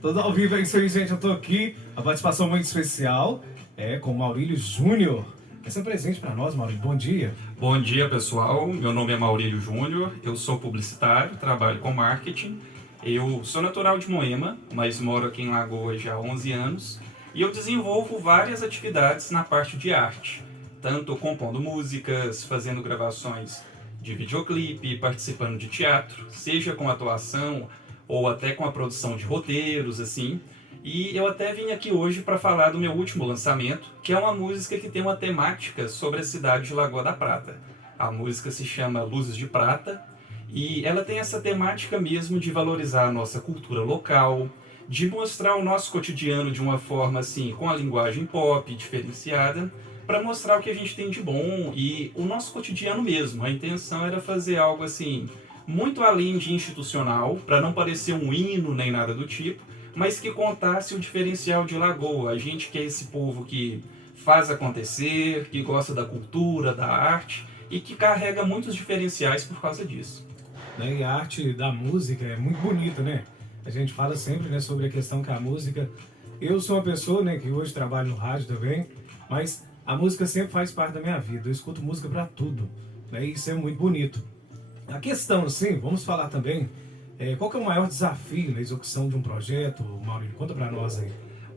Tudo ao vivo, é isso aí, gente. Eu tô aqui, a participação muito especial com o Maurílio Júnior. Vai ser um presente para nós, Maurílio. Bom dia. Bom dia, pessoal. Meu nome é Maurílio Júnior, eu sou publicitário, trabalho com marketing. Eu sou natural de Moema, mas moro aqui em Lagoas já há 11 anos. E eu desenvolvo várias atividades na parte de arte, tanto compondo músicas, fazendo gravações de videoclipe, participando de teatro, seja com atuação ou até com a produção de roteiros, assim. E eu até vim aqui hoje para falar do meu último lançamento, que é uma música que tem uma temática sobre a cidade de Lagoa da Prata. A música se chama Luzes de Prata e ela tem essa temática mesmo de valorizar a nossa cultura local, de mostrar o nosso cotidiano de uma forma assim, com a linguagem pop, diferenciada, para mostrar o que a gente tem de bom e o nosso cotidiano mesmo. A intenção era fazer algo assim, muito além de institucional, para não parecer um hino nem nada do tipo, mas que contasse o diferencial de Lagoa. A gente que é esse povo que faz acontecer, que gosta da cultura, da arte e que carrega muitos diferenciais por causa disso. Né? E a arte da música é muito bonita, né? A gente fala sempre, né, sobre a questão que a música... Eu sou uma pessoa, né, que hoje trabalho no rádio também, mas a música sempre faz parte da minha vida. Eu escuto música para tudo, né? E isso é muito bonito. A questão, assim, vamos falar também, qual que é o maior desafio na execução de um projeto, Maurílio? Conta para nós aí.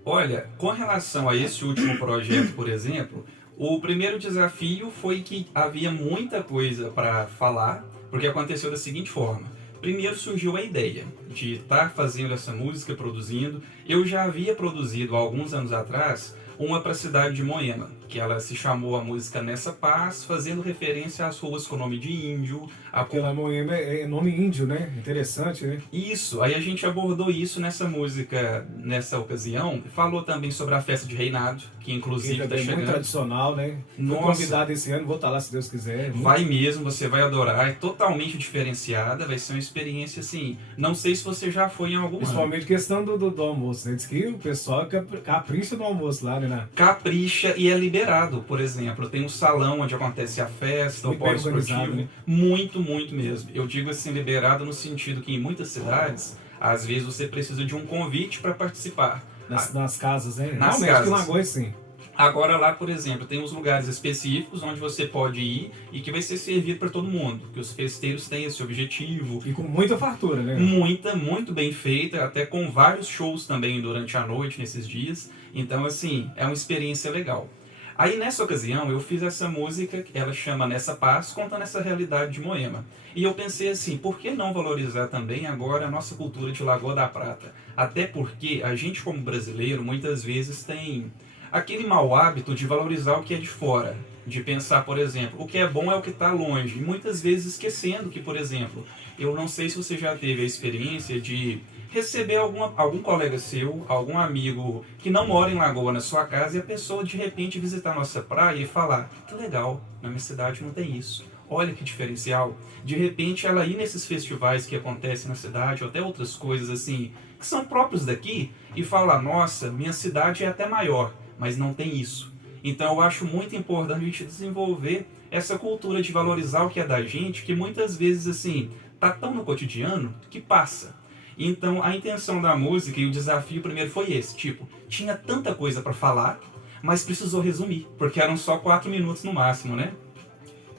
Olha, com relação a esse último projeto, por exemplo, o primeiro desafio foi que havia muita coisa para falar, porque aconteceu da seguinte forma. Primeiro surgiu a ideia de estar fazendo essa música, produzindo. Eu já havia produzido há alguns anos atrás uma para a cidade de Moema, que ela se chamou a música Nessa Paz, fazendo referência às ruas com nome de índio. Aquela Moema é nome índio, né? Interessante, né? Isso, aí a gente abordou isso nessa música, nessa ocasião. Falou também sobre a festa de reinado, que inclusive está É chegando. muito tradicional, né? Fui Nossa, convidado esse ano, vou estar lá se Deus quiser. vai mesmo, você vai adorar, é totalmente diferenciada, vai ser uma experiência assim. Não sei se você já foi em algum ano. Principalmente questão do almoço, né? Diz que o pessoal capricha no almoço lá, né? Capricha e é liberado, por exemplo. Tem um salão onde acontece a festa, Muito o pós-esportivo. bem organizado, né? Muito, muito mesmo. Eu digo assim, liberado no sentido que em muitas cidades, às vezes você precisa de um convite para participar. Nas casas, né? Nas Realmente, casas. que Lagoas, sim. Agora lá, por exemplo, tem uns lugares específicos onde você pode ir e que vai ser servido para todo mundo, que os festeiros têm esse objetivo. E com muita fartura, né? Muita, muito bem feita, até com vários shows também durante a noite, nesses dias. Então, assim, é uma experiência legal. Aí, nessa ocasião, eu fiz essa música, ela chama Nessa Paz, contando essa realidade de Moema. E eu pensei assim, por que não valorizar também agora a nossa cultura de Lagoa da Prata? Até porque a gente, como brasileiro, muitas vezes tem aquele mau hábito de valorizar o que é de fora, de pensar, por exemplo, o que é bom é o que está longe, e muitas vezes esquecendo que, por exemplo, eu não sei se você já teve a experiência de receber algum colega seu, algum amigo que não mora em Lagoa na sua casa e a pessoa de repente visitar a nossa praia e falar, que legal, na minha cidade não tem isso. Olha que diferencial. De repente ela ir nesses festivais que acontecem na cidade ou até outras coisas assim, que são próprios daqui e falar, nossa, minha cidade é até maior, mas não tem isso. Então eu acho muito importante a gente desenvolver essa cultura de valorizar o que é da gente, que muitas vezes assim, tá tão no cotidiano que passa. Então a intenção da música e o desafio primeiro foi esse, tipo, tinha tanta coisa para falar, mas precisou resumir, porque eram só 4 minutos no máximo, né?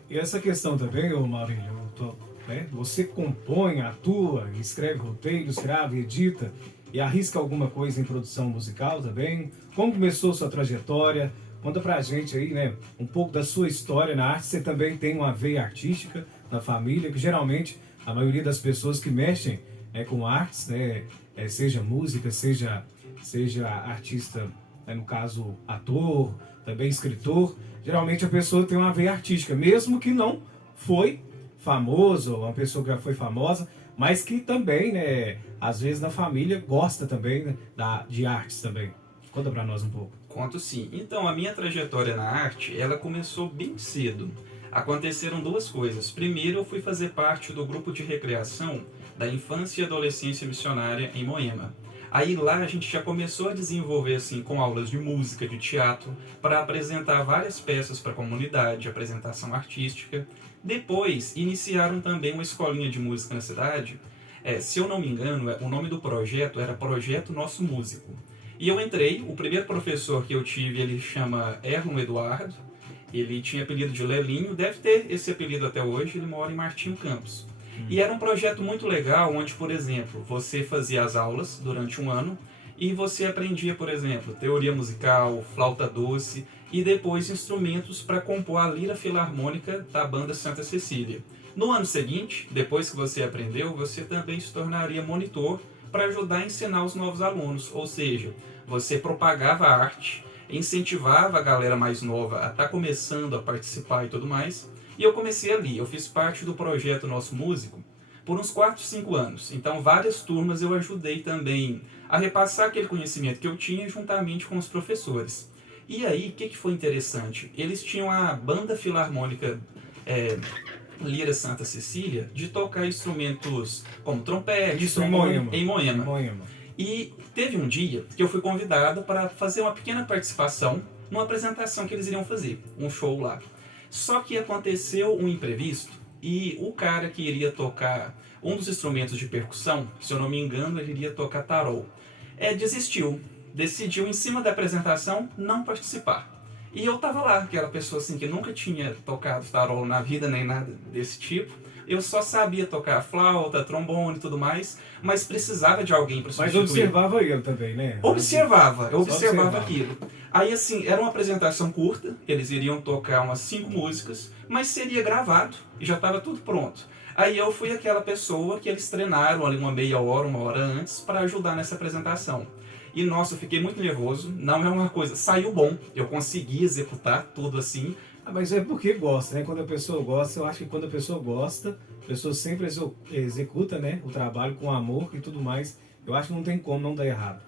E essa questão também, ô Maurílio, né? Você compõe, atua, escreve roteiros, grava, edita e arrisca alguma coisa em produção musical também? Como começou sua trajetória? Conta pra gente aí, né, um pouco da sua história na arte. Você também tem uma veia artística na família, que geralmente a maioria das pessoas que mexem com artes, né, seja música, seja artista, né, no caso ator, também escritor, geralmente a pessoa tem uma veia artística, mesmo que não foi famoso, uma pessoa que já foi famosa, mas que também, né, às vezes na família gosta também, né, de artes também. Conta pra nós um pouco. Conto sim. Então, a minha trajetória na arte, ela começou bem cedo. Aconteceram duas coisas. Primeiro, eu fui fazer parte do grupo de recreação da infância e adolescência missionária em Moema. Aí lá a gente já começou a desenvolver assim com aulas de música, de teatro, para apresentar várias peças para a comunidade, apresentação artística. Depois iniciaram também uma escolinha de música na cidade, Se eu não me engano, o nome do projeto era Projeto Nosso Músico. E eu entrei, o primeiro professor que eu tive, ele chama Erlon Eduardo, ele tinha apelido de Lelinho, deve ter esse apelido até hoje, ele mora em Martinho Campos. E era um projeto muito legal, onde, por exemplo, você fazia as aulas durante um ano, e você aprendia, por exemplo, teoria musical, flauta doce, e depois instrumentos para compor a lira filarmônica da banda Santa Cecília. No ano seguinte, depois que você aprendeu, você também se tornaria monitor para ajudar a ensinar os novos alunos, ou seja, você propagava a arte, incentivava a galera mais nova a estar começando a participar e tudo mais, e eu comecei ali, eu fiz parte do projeto Nosso Músico por uns 4, 5 anos, então várias turmas eu ajudei também a repassar aquele conhecimento que eu tinha juntamente com os professores. E aí, o que foi interessante? Eles tinham a banda filarmônica Lira Santa Cecília de tocar instrumentos como trompete, Isso trombone, em Moema. Moema. E teve um dia que eu fui convidado para fazer uma pequena participação numa apresentação que eles iriam fazer, um show lá. Só que aconteceu um imprevisto e o cara que iria tocar um dos instrumentos de percussão, se eu não me engano, ele iria tocar tarol, desistiu. Decidiu, em cima da apresentação, não participar. E eu tava lá, aquela pessoa assim que nunca tinha tocado tarol na vida, nem nada desse tipo. Eu só sabia tocar flauta, trombone e tudo mais, mas precisava de alguém para substituir. Mas observava ele também, né? Eu observava aquilo. Aí assim, era uma apresentação curta, eles iriam tocar umas 5 músicas, mas seria gravado e já estava tudo pronto. Aí eu fui aquela pessoa que eles treinaram ali uma meia hora, 1 hora antes para ajudar nessa apresentação. E nossa, eu fiquei muito nervoso, não é uma coisa, saiu bom, eu consegui executar tudo assim. Mas é porque gosta, né? Quando a pessoa gosta, eu acho que quando a pessoa gosta, a pessoa sempre executa, né, o trabalho com amor e tudo mais. Eu acho que não tem como não dar errado.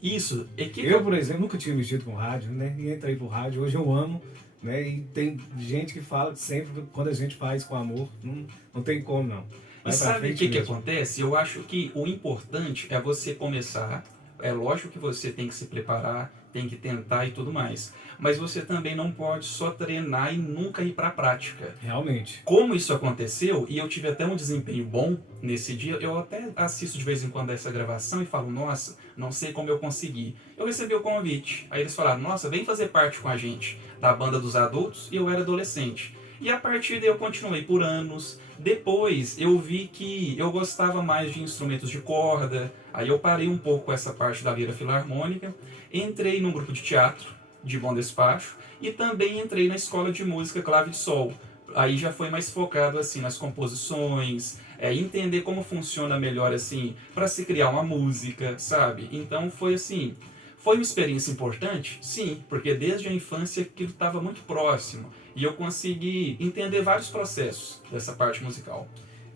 Isso. Eu, por exemplo, nunca tinha mexido com rádio, né? E entrei pro rádio, hoje eu amo, né? E tem gente que fala que sempre, quando a gente faz com amor, não tem como não. E sabe o que acontece? Eu acho que o importante é você começar. É lógico que você tem que se preparar, tem que tentar e tudo mais. Mas você também não pode só treinar e nunca ir para a prática. Realmente. Como isso aconteceu, e eu tive até um desempenho bom nesse dia, eu até assisto de vez em quando essa gravação e falo, nossa, não sei como eu consegui. Eu recebi o convite. Aí eles falaram, nossa, vem fazer parte com a gente da banda dos adultos, e eu era adolescente. E a partir daí eu continuei por anos. Depois eu vi que eu gostava mais de instrumentos de corda, aí eu parei um pouco com essa parte da lira filarmônica, entrei num grupo de teatro de bom despacho e também entrei na escola de música Clave de Sol. Aí já foi mais focado assim nas composições, entender como funciona melhor assim para se criar uma música, sabe? Então foi assim, foi uma experiência importante? Sim, porque desde a infância aquilo estava muito próximo e eu consegui entender vários processos dessa parte musical.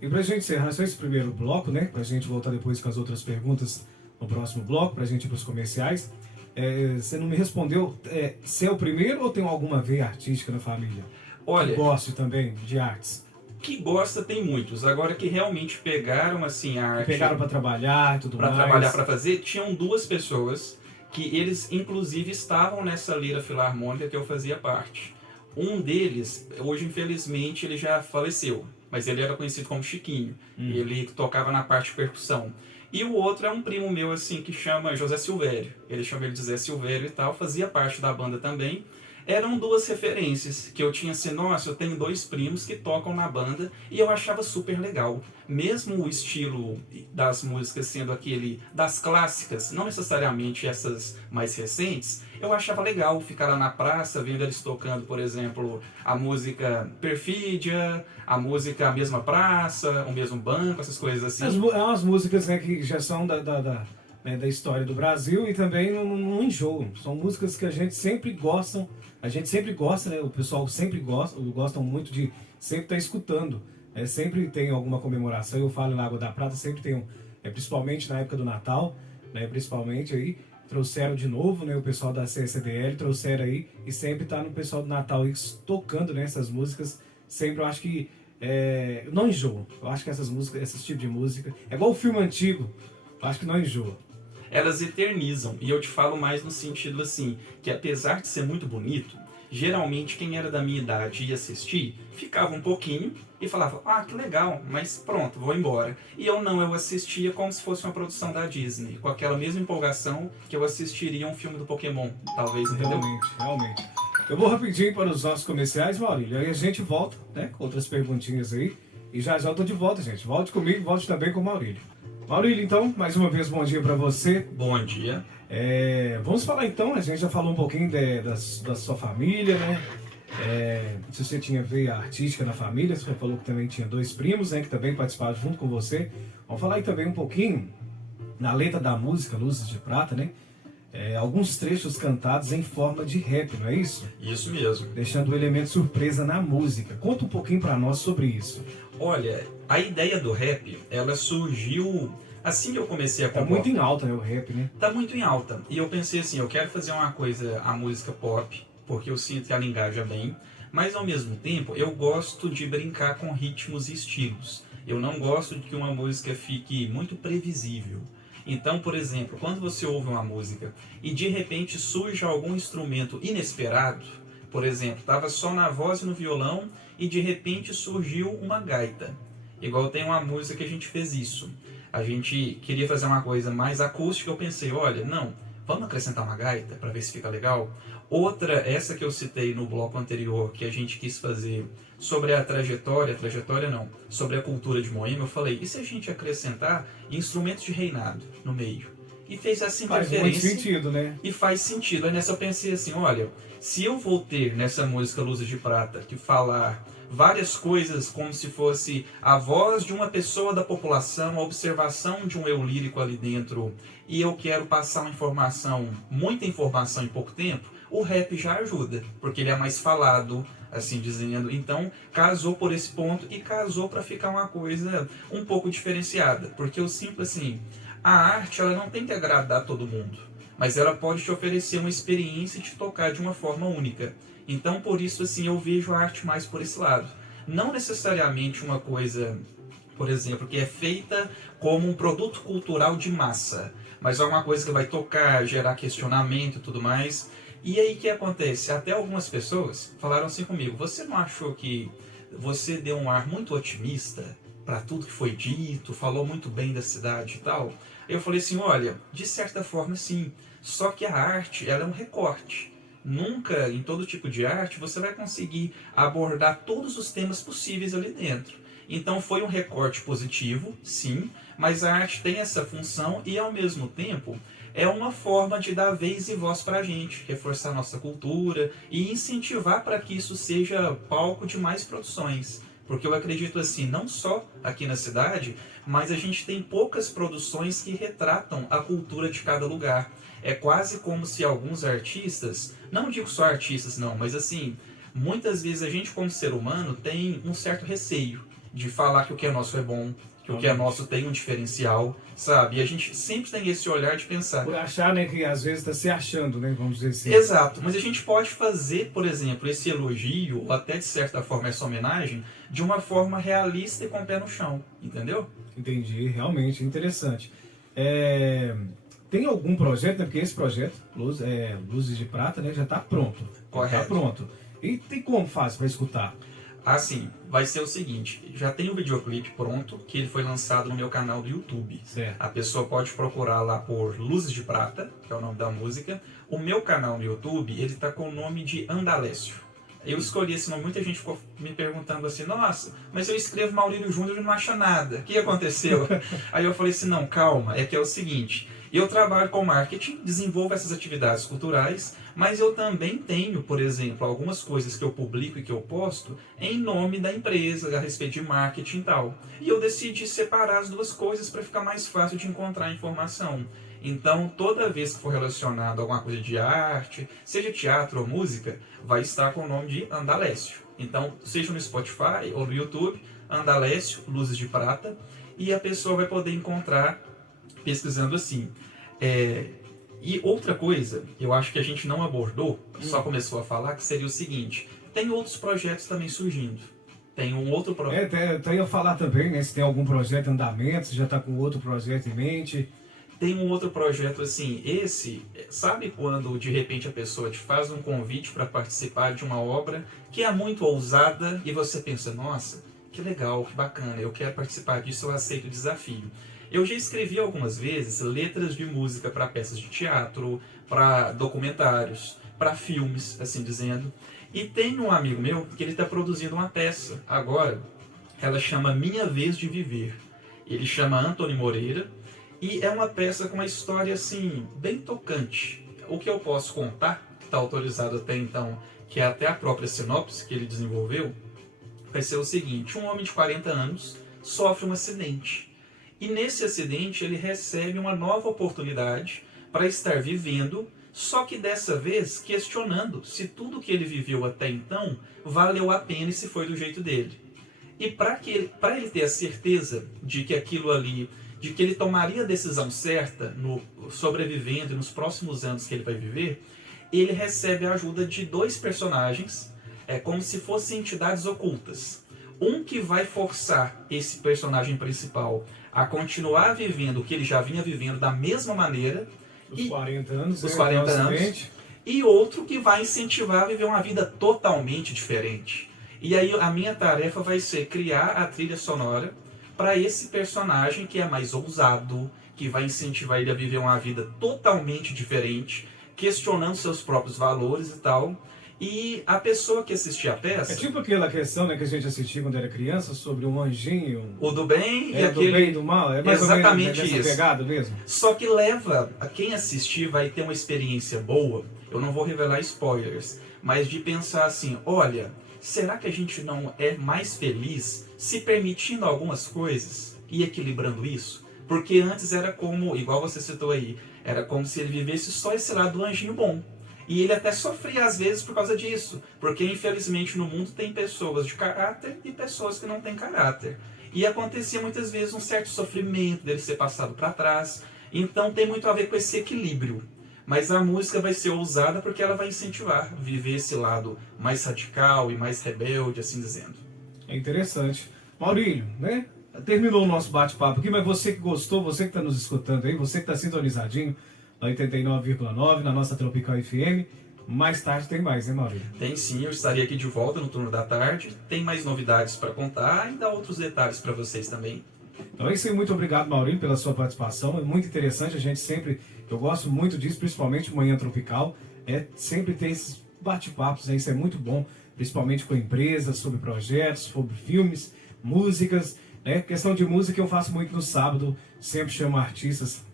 E pra gente encerrar só esse primeiro bloco, né? Pra gente voltar depois com as outras perguntas no próximo bloco, pra gente ir pros comerciais. Você não me respondeu, você é o primeiro ou tem alguma veia artística na família? Olha, que goste também de artes? Que gosta tem muitos, agora que realmente pegaram assim a arte... Que pegaram para trabalhar e tudo mais. Para trabalhar, para fazer, tinham 2 pessoas que eles inclusive estavam nessa lira filarmônica que eu fazia parte. Um deles, hoje infelizmente ele já faleceu, mas ele era conhecido como Chiquinho. Ele tocava na parte de percussão. E o outro é um primo meu assim que chama José Silvério. Ele chama ele de Zé Silvério e tal, fazia parte da banda também. Eram 2 referências que eu tinha assim, nossa, eu tenho 2 primos que tocam na banda e eu achava super legal. Mesmo o estilo das músicas sendo aquele das clássicas, não necessariamente essas mais recentes, eu achava legal ficar lá na praça vendo eles tocando, por exemplo, a música Perfídia, a música A Mesma Praça, O Mesmo Banco, essas coisas assim. É umas músicas, né, que já são da história do Brasil e também não enjoam. São músicas que a gente sempre gosta, né? O pessoal sempre gostam muito de sempre estar escutando. Sempre tem alguma comemoração, eu falo em Lagoa da Prata, sempre tem principalmente na época do Natal, né? Principalmente aí, trouxeram de novo, né? O pessoal da CSDL trouxeram aí e sempre tá no pessoal do Natal aí tocando, né, essas músicas. Sempre eu acho que não enjoam. Eu acho que essas músicas, esse tipo de música, é igual o filme antigo, eu acho que não enjoa. Elas eternizam. E eu te falo mais no sentido assim, que apesar de ser muito bonito, geralmente quem era da minha idade e ia assistir, ficava um pouquinho e falava, ah, que legal, mas pronto, vou embora. E eu assistia como se fosse uma produção da Disney, com aquela mesma empolgação que eu assistiria um filme do Pokémon, talvez, entendeu? Realmente. Eu vou rapidinho para os nossos comerciais, Maurílio, aí a gente volta, né, com outras perguntinhas aí, e já eu tô de volta, gente. Volte comigo, volte também com o Maurílio. Maurílio, então, mais uma vez, bom dia para você. Bom dia. Vamos falar então, a gente já falou um pouquinho da sua família, né? Se você tinha veia artística na família, você falou que também tinha 2 primos, né, que também participaram junto com você. Vamos falar aí também um pouquinho na letra da música Luzes de Prata, né? Alguns trechos cantados em forma de rap, não é isso? Isso mesmo. Deixando o elemento surpresa na música. Conta um pouquinho para nós sobre isso. Olha, a ideia do rap, ela surgiu assim que eu comecei a compor. Tá muito em alta, né, o rap, né? Tá muito em alta. E eu pensei assim, eu quero fazer uma coisa, a música pop, porque eu sinto que ela engaja bem, mas ao mesmo tempo eu gosto de brincar com ritmos e estilos. Eu não gosto de que uma música fique muito previsível. Então, por exemplo, quando você ouve uma música e de repente surge algum instrumento inesperado, por exemplo, estava só na voz e no violão e de repente surgiu uma gaita. Igual tem uma música que a gente fez isso. A gente queria fazer uma coisa mais acústica, eu pensei, olha, não, vamos acrescentar uma gaita para ver se fica legal. Outra, essa que eu citei no bloco anterior, que a gente quis fazer sobre a trajetória não, sobre a cultura de Moema, eu falei, e se a gente acrescentar instrumentos de reinado no meio? E fez essa interferência. Faz muito sentido, né? E faz sentido. Aí nessa eu pensei assim, olha, se eu vou ter nessa música Luzes de Prata que falar várias coisas como se fosse a voz de uma pessoa da população, a observação de um eu lírico ali dentro, e eu quero passar uma informação, muita informação em pouco tempo, o rap já ajuda, porque ele é mais falado, assim dizendo. Então, casou por esse ponto e casou para ficar uma coisa um pouco diferenciada, porque eu sinto assim, a arte ela não tem que agradar todo mundo, mas ela pode te oferecer uma experiência e te tocar de uma forma única. Então, por isso, assim, eu vejo a arte mais por esse lado. Não necessariamente uma coisa, por exemplo, que é feita como um produto cultural de massa, mas é uma coisa que vai tocar, gerar questionamento e tudo mais. E aí o que acontece? Até algumas pessoas falaram assim comigo, você não achou que você deu um ar muito otimista para tudo que foi dito, falou muito bem da cidade e tal? Eu falei assim, olha, de certa forma sim, só que a arte ela é um recorte. Nunca, em todo tipo de arte, você vai conseguir abordar todos os temas possíveis ali dentro. Então foi um recorte positivo, sim, mas a arte tem essa função e ao mesmo tempo é uma forma de dar vez e voz para a gente, reforçar nossa cultura e incentivar para que isso seja palco de mais produções. Porque eu acredito assim, não só aqui na cidade, mas a gente tem poucas produções que retratam a cultura de cada lugar. É quase como se alguns artistas, não digo só artistas não, mas assim, muitas vezes a gente como ser humano tem um certo receio de falar que o que é nosso é bom, que o que é nosso tem um diferencial, sabe? E a gente sempre tem esse olhar de pensar. Por achar, né, que às vezes está se achando, né, vamos dizer assim. Exato, mas a gente pode fazer, por exemplo, esse elogio, ou até de certa forma essa homenagem, de uma forma realista e com o pé no chão, entendeu? Entendi, realmente, interessante. Tem algum projeto, né, porque esse projeto, Luzes de Prata, né, já está pronto. Correto. Está pronto. E tem como faz para escutar? Assim, vai ser o seguinte, já tem o videoclipe pronto, que ele foi lançado no meu canal do YouTube. Certo. A pessoa pode procurar lá por Luzes de Prata, que é o nome da música. O meu canal no YouTube, ele tá com o nome de Andalécio. Eu escolhi esse nome, muita gente ficou me perguntando assim, nossa, mas eu escrevo Maurílio Júnior e não acha nada. O que aconteceu? Aí eu falei assim, não, calma, é que é o seguinte, eu trabalho com marketing, desenvolvo essas atividades culturais, mas eu também tenho, por exemplo, algumas coisas que eu publico e que eu posto em nome da empresa, a respeito de marketing e tal. E eu decidi separar as duas coisas para ficar mais fácil de encontrar informação. Então, toda vez que for relacionado a alguma coisa de arte, seja teatro ou música, vai estar com o nome de Andalécio. Então, seja no Spotify ou no YouTube, Andalécio, Luzes de Prata, e a pessoa vai poder encontrar pesquisando assim. E outra coisa, eu acho que a gente não abordou, só começou a falar, que seria o seguinte, tem outros projetos também surgindo. Tem um outro projeto. Eu ia falar também, né, se tem algum projeto em andamento, se já está com outro projeto em mente. Tem um outro projeto assim, sabe quando de repente a pessoa te faz um convite para participar de uma obra que é muito ousada e você pensa, nossa, que legal, que bacana, eu quero participar disso, eu aceito o desafio. Eu já escrevi algumas vezes letras de música para peças de teatro, para documentários, para filmes, assim dizendo. E tem um amigo meu que ele está produzindo uma peça agora, ela chama Minha Vez de Viver. Ele chama Antônio Moreira e é uma peça com uma história assim bem tocante. O que eu posso contar, que está autorizado até então, que é até a própria sinopse que ele desenvolveu, vai ser o seguinte: um homem de 40 anos sofre um acidente. E nesse acidente ele recebe uma nova oportunidade para estar vivendo, só que dessa vez questionando se tudo que ele viveu até então valeu a pena e se foi do jeito dele. E para ele ter a certeza de que aquilo ali, de que ele tomaria a decisão certa no sobrevivendo e nos próximos anos que ele vai viver, ele recebe a ajuda de dois personagens, como se fossem entidades ocultas. Um que vai forçar esse personagem principal a continuar vivendo o que ele já vinha vivendo da mesma maneira, Os 40 anos, os né, 40 anos, e outro que vai incentivar a viver uma vida totalmente diferente. E aí a minha tarefa vai ser criar a trilha sonora para esse personagem que é mais ousado, que vai incentivar ele a viver uma vida totalmente diferente, questionando seus próprios valores e tal. E a pessoa que assistia a peça... É tipo aquela questão, né, que a gente assistia quando era criança, sobre um anjinho... O do bem e do aquele... bem e do mal, é mais exatamente ou menos isso. pegada mesmo. Só que leva a quem assistir vai ter uma experiência boa, eu não vou revelar spoilers, mas de pensar assim, olha, será que a gente não é mais feliz se permitindo algumas coisas e equilibrando isso? Porque antes era como, igual você citou aí, era como se ele vivesse só esse lado do anjinho bom. E ele até sofria às vezes por causa disso, porque infelizmente no mundo tem pessoas de caráter e pessoas que não têm caráter. E acontecia muitas vezes um certo sofrimento dele ser passado para trás. Então tem muito a ver com esse equilíbrio. Mas a música vai ser ousada porque ela vai incentivar a viver esse lado mais radical e mais rebelde, assim dizendo. É interessante. Maurílio, né? Terminou o nosso bate-papo aqui, mas você que gostou, você que está nos escutando aí, você que está sintonizadinho na 89,9, na nossa Tropical FM. Mais tarde tem mais, né, Maurílio? Tem sim, eu estarei aqui de volta no turno da tarde. Tem mais novidades para contar e dar outros detalhes para vocês também. Então é isso aí, muito obrigado, Maurílio, pela sua participação. É muito interessante, a gente sempre, eu gosto muito disso, principalmente Manhã Tropical, sempre ter esses bate-papos, né? Isso é muito bom, principalmente com empresas, sobre projetos, sobre filmes, músicas, né? Questão de música eu faço muito no sábado, sempre chamo artistas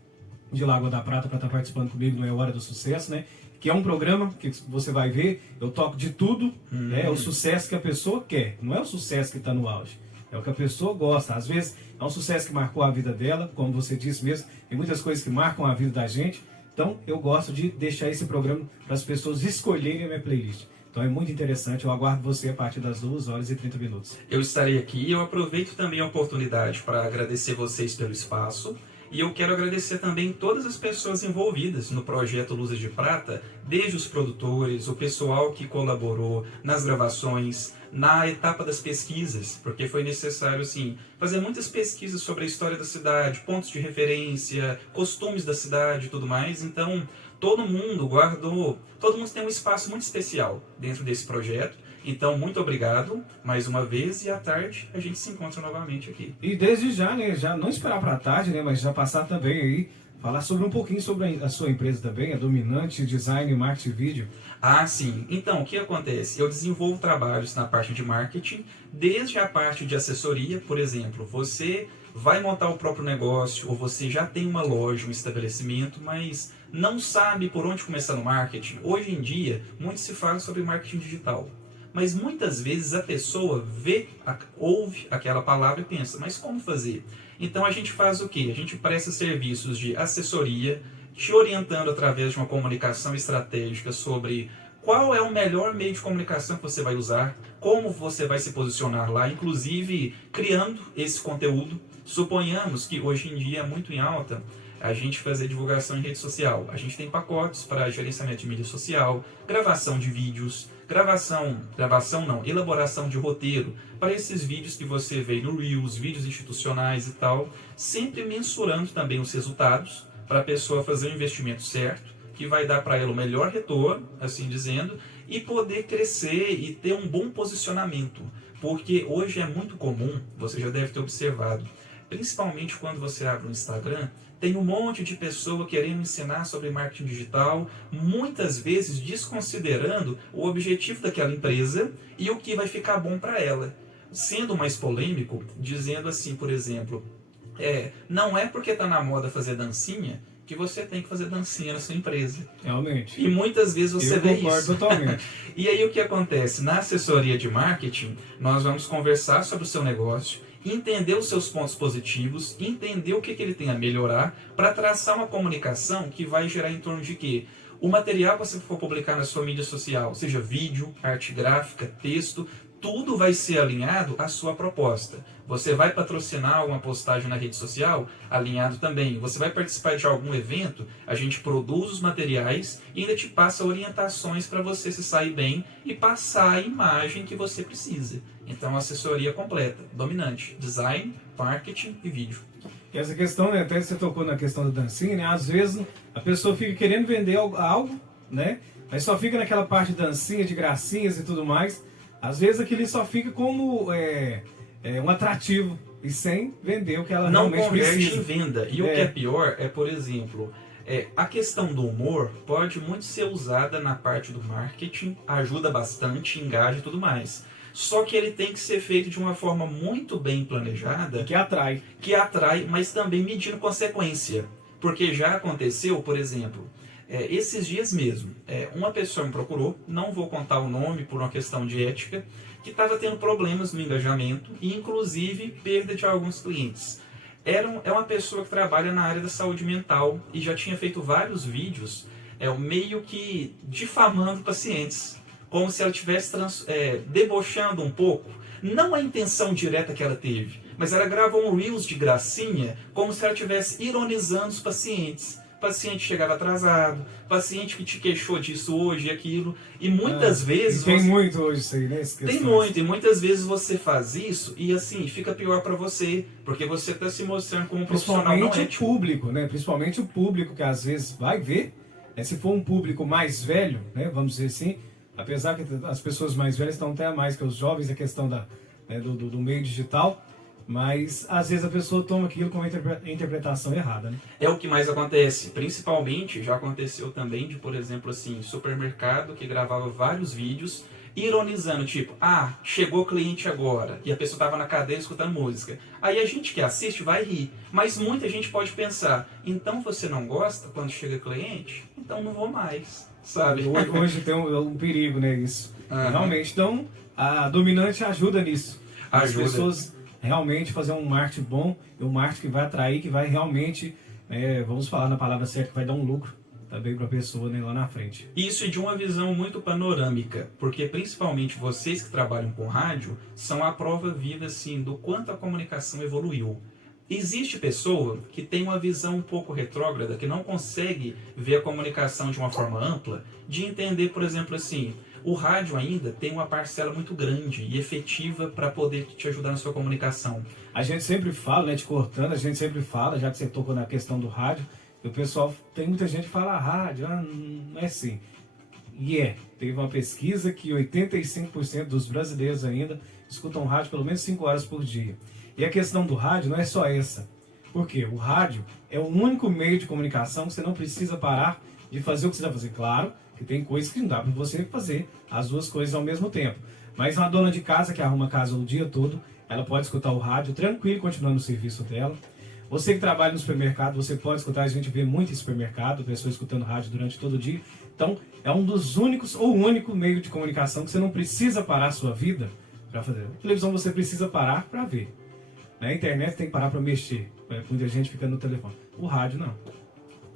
de Lagoa da Prata para estar participando comigo no É Hora do Sucesso, né? Que é um programa que você vai ver, eu toco de tudo, né? É o sucesso que a pessoa quer, não é o sucesso que está no auge, é o que a pessoa gosta. Às vezes é um sucesso que marcou a vida dela, como você disse mesmo, tem muitas coisas que marcam a vida da gente, então eu gosto de deixar esse programa para as pessoas escolherem a minha playlist. Então é muito interessante, eu aguardo você a partir das 2h30. Eu estarei aqui e eu aproveito também a oportunidade para agradecer vocês pelo espaço. E eu quero agradecer também todas as pessoas envolvidas no projeto Luzes de Prata, desde os produtores, o pessoal que colaborou nas gravações, na etapa das pesquisas, porque foi necessário assim, fazer muitas pesquisas sobre a história da cidade, pontos de referência, costumes da cidade e tudo mais. Então, todo mundo tem um espaço muito especial dentro desse projeto. Então, muito obrigado mais uma vez e à tarde a gente se encontra novamente aqui. E desde já, né, já não esperar para a tarde, né, mas já passar também aí, falar sobre um pouquinho sobre a sua empresa também, a Dominante Design e Marketing Vídeo. Ah, sim. Então, o que acontece? Eu desenvolvo trabalhos na parte de marketing, desde a parte de assessoria, por exemplo, você vai montar o próprio negócio ou você já tem uma loja, um estabelecimento, mas não sabe por onde começar no marketing. Hoje em dia, muito se fala sobre marketing digital. Mas muitas vezes a pessoa ouve aquela palavra e pensa, mas como fazer? Então a gente faz o quê? A gente presta serviços de assessoria, te orientando através de uma comunicação estratégica sobre qual é o melhor meio de comunicação que você vai usar, como você vai se posicionar lá, inclusive criando esse conteúdo. Suponhamos que hoje em dia é muito em alta a gente fazer divulgação em rede social. A gente tem pacotes para gerenciamento de mídia social, gravação de vídeos, elaboração de roteiro para esses vídeos que você vê no Reels, vídeos institucionais e tal, sempre mensurando também os resultados para a pessoa fazer o investimento certo, que vai dar para ela o melhor retorno, assim dizendo, e poder crescer e ter um bom posicionamento. Porque hoje é muito comum, você já deve ter observado, principalmente quando você abre o Instagram, tem um monte de pessoa querendo ensinar sobre marketing digital, muitas vezes desconsiderando o objetivo daquela empresa e o que vai ficar bom para ela. Sendo mais polêmico, dizendo assim, por exemplo, não é porque está na moda fazer dancinha que você tem que fazer dancinha na sua empresa. Realmente. E muitas vezes você vê isso. Eu concordo totalmente. E aí o que acontece? Na assessoria de marketing, nós vamos conversar sobre o seu negócio, entender os seus pontos positivos, entender o que ele tem a melhorar, para traçar uma comunicação que vai gerar em torno de quê? O material que você for publicar na sua mídia social, seja vídeo, arte gráfica, texto, tudo vai ser alinhado à sua proposta. Você vai patrocinar alguma postagem na rede social? Alinhado também. Você vai participar de algum evento? A gente produz os materiais e ainda te passa orientações para você se sair bem e passar a imagem que você precisa. Então, assessoria completa, dominante, design, marketing e vídeo. E essa questão, né, até você tocou na questão da dancinha, né? Às vezes a pessoa fica querendo vender algo, né? Mas só fica naquela parte de dancinha, de gracinhas e tudo mais. Às vezes aquilo só fica como um atrativo e sem vender o que ela não realmente converte precisa. em venda. E o que é pior é, por exemplo, a questão do humor pode muito ser usada na parte do marketing, ajuda bastante, engaja e tudo mais. Só que ele tem que ser feito de uma forma muito bem planejada. Que atrai. Que atrai, mas também medindo consequência. Porque já aconteceu, por exemplo, esses dias mesmo, uma pessoa me procurou, não vou contar o nome por uma questão de ética, que estava tendo problemas no engajamento e inclusive perda de alguns clientes. É uma pessoa que trabalha na área da saúde mental e já tinha feito vários vídeos meio que difamando pacientes, como se ela estivesse debochando um pouco. Não a intenção direta que ela teve, mas ela gravou um Reels de gracinha, como se ela estivesse ironizando os pacientes. Paciente chegava atrasado, paciente que te queixou disso hoje e aquilo, e muitas vezes... Tem muito hoje isso aí, né? Tem muito, e muitas vezes você faz isso e assim, fica pior para você, porque você está se mostrando como um profissional não ético. Principalmente o público, né? Principalmente o público que às vezes vai ver, se for um público mais velho, né? Vamos dizer assim, apesar que as pessoas mais velhas estão até mais que os jovens, a questão do meio digital, mas às vezes a pessoa toma aquilo com uma interpretação errada, né? É o que mais acontece, principalmente já aconteceu também de, por exemplo, assim, supermercado que gravava vários vídeos ironizando, tipo, chegou cliente agora, e a pessoa estava na cadeira escutando música. Aí a gente que assiste vai rir, mas muita gente pode pensar, então você não gosta quando chega cliente? Então não vou mais, sabe? Hoje tem um perigo, né, isso. Uhum. Realmente, então, a dominante ajuda nisso. As Ajuda. pessoas realmente fazer um marketing bom, um marketing que vai atrair, que vai realmente, vamos falar na palavra certa, que vai dar um lucro também para a pessoa, né, lá na frente. Isso de uma visão muito panorâmica, porque principalmente vocês que trabalham com rádio são a prova viva assim, do quanto a comunicação evoluiu. Existe pessoa que tem uma visão um pouco retrógrada, que não consegue ver a comunicação de uma forma ampla, de entender, por exemplo, assim, o rádio ainda tem uma parcela muito grande e efetiva para poder te ajudar na sua comunicação. A gente sempre fala, né, te cortando, a gente sempre fala, já que você tocou na questão do rádio, e o pessoal, tem muita gente que fala, rádio, não é assim. E teve uma pesquisa que 85% dos brasileiros ainda escutam rádio pelo menos 5 horas por dia. E a questão do rádio não é só essa. Por quê? O rádio é o único meio de comunicação que você não precisa parar de fazer o que você vai fazer. Claro que tem coisas que não dá para você fazer as duas coisas ao mesmo tempo. Mas uma dona de casa que arruma a casa o dia todo, ela pode escutar o rádio tranquilo, continuando o serviço dela. Você que trabalha no supermercado, você pode escutar, a gente vê muito em supermercado, pessoas escutando rádio durante todo o dia. Então, é um dos únicos, ou o único meio de comunicação que você não precisa parar a sua vida para fazer. A televisão você precisa parar para ver. Na internet tem que parar para mexer. Muita gente fica no telefone. O rádio não.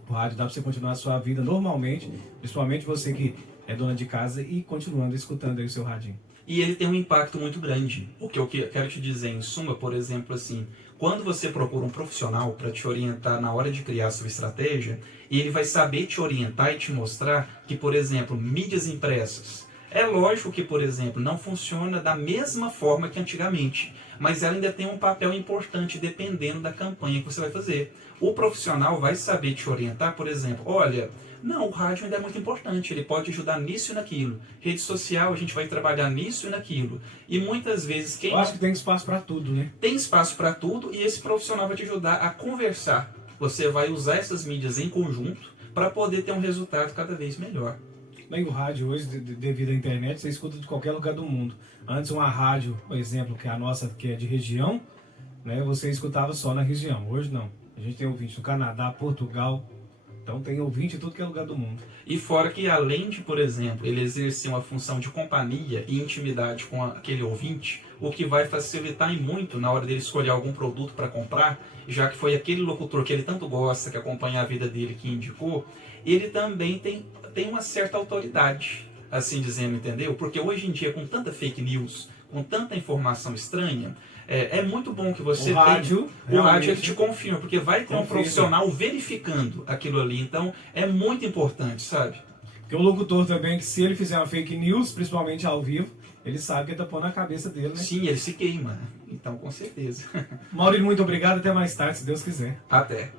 O rádio dá para você continuar a sua vida normalmente, principalmente você que é dona de casa e continuando escutando aí o seu radinho. E ele tem um impacto muito grande. O que eu quero te dizer, em suma, por exemplo, assim, quando você procura um profissional para te orientar na hora de criar a sua estratégia, ele vai saber te orientar e te mostrar que, por exemplo, mídias impressas, É lógico que, por exemplo, não funciona da mesma forma que antigamente, mas ela ainda tem um papel importante dependendo da campanha que você vai fazer. O profissional vai saber te orientar, por exemplo, olha, não, o rádio ainda é muito importante, ele pode ajudar nisso e naquilo. Rede social, a gente vai trabalhar nisso e naquilo. E muitas vezes quem Eu acho que tem espaço para tudo, né? tem espaço para tudo e esse profissional vai te ajudar a conversar. Você vai usar essas mídias em conjunto para poder ter um resultado cada vez melhor. Bem, o rádio hoje, devido à internet, você escuta de qualquer lugar do mundo. Antes uma rádio, por exemplo, que é a nossa, que é de região, né, você escutava só na região. Hoje não. A gente tem ouvinte no Canadá, Portugal, então tem ouvinte em tudo que é lugar do mundo. E fora que, além de, por exemplo, ele exercer uma função de companhia e intimidade com aquele ouvinte, o que vai facilitar e muito na hora dele escolher algum produto para comprar, já que foi aquele locutor que ele tanto gosta, que acompanha a vida dele, que indicou, ele também tem uma certa autoridade, assim dizendo, entendeu? Porque hoje em dia, com tanta fake news, com tanta informação estranha, é muito bom que você O rádio ele te confirma, porque vai ter um profissional verificando aquilo ali. Então, é muito importante, sabe? Porque o locutor também, que se ele fizer uma fake news, principalmente ao vivo, ele sabe que ele tá pondo na cabeça dele, né? Sim, ele se queima. Então, com certeza. Maurílio, muito obrigado. Até mais tarde, se Deus quiser. Até.